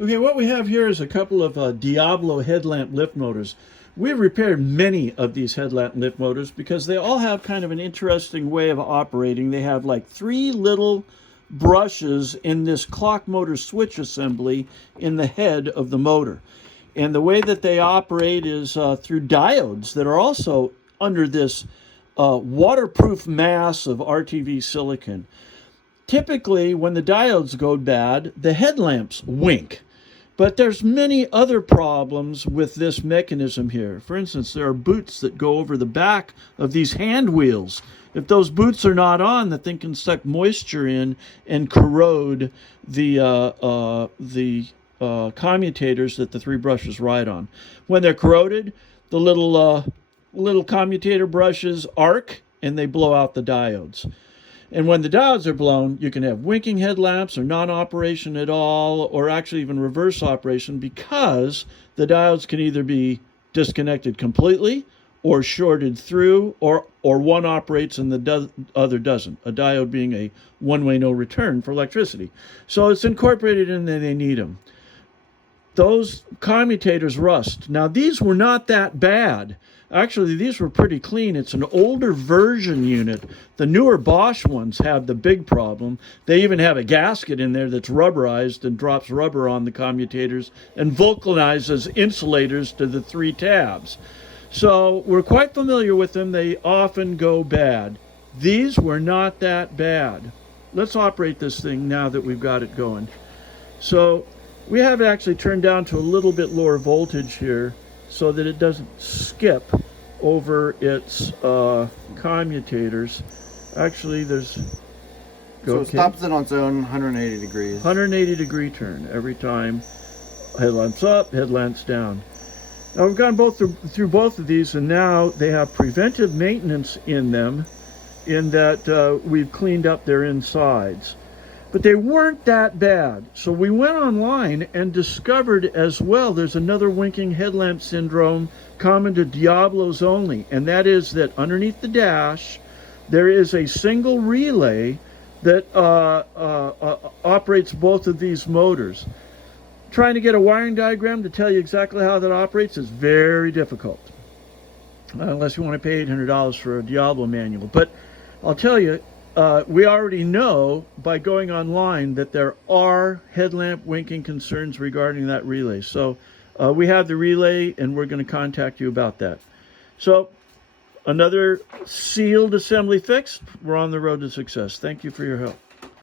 Okay, what we have here is a couple of Diablo headlamp lift motors. We've repaired many of these headlamp lift motors because they all have kind of an interesting way of operating. They have like three little brushes in this clock motor switch assembly in the head of the motor. And the way that they operate is through diodes that are also under this waterproof mass of RTV silicon. Typically, when the diodes go bad, the headlamps wink. But there's many other problems with this mechanism here. For instance, there are boots that go over the back of these hand wheels. If those boots are not on, the thing can suck moisture in and corrode the commutators that the three brushes ride on. When they're corroded, the little commutator brushes arc and they blow out the diodes. And when the diodes are blown, you can have winking headlamps or non-operation at all, or actually even reverse operation, because the diodes can either be disconnected completely or shorted through, or one operates and the other doesn't, a diode being a one-way no return for electricity. So it's incorporated in there, they need them. Those commutators rust. Now, these were not that bad. Actually, these were pretty clean. It's an older version unit. The newer BOSCH ones have the big problem. They even have a gasket in there that's rubberized and drops rubber on the commutators and vulcanizes insulators to the three tabs. So we're quite familiar with them. They often go bad. These were not that bad. Let's operate this thing now that we've got it going. So we have it actually turned down to a little bit lower voltage here, so that it doesn't skip over its commutators. Actually, there's... So it stops it on its own 180 degrees. 180 degree turn every time. Headlamps up, headlamps down. Now we've gone through both of these, and now they have preventive maintenance in them, in that we've cleaned up their insides. But they weren't that bad. So we went online and discovered as well there's another winking headlamp syndrome common to Diablos only. And that is that underneath the dash, there is a single relay that operates both of these motors. Trying to get a wiring diagram to tell you exactly how that operates is very difficult. Unless you want to pay $800 for a Diablo manual. But I'll tell you, we already know by going online that there are headlamp winking concerns regarding that relay. So we have the relay and we're going to contact you about that. So another sealed assembly fixed. We're on the road to success. Thank you for your help.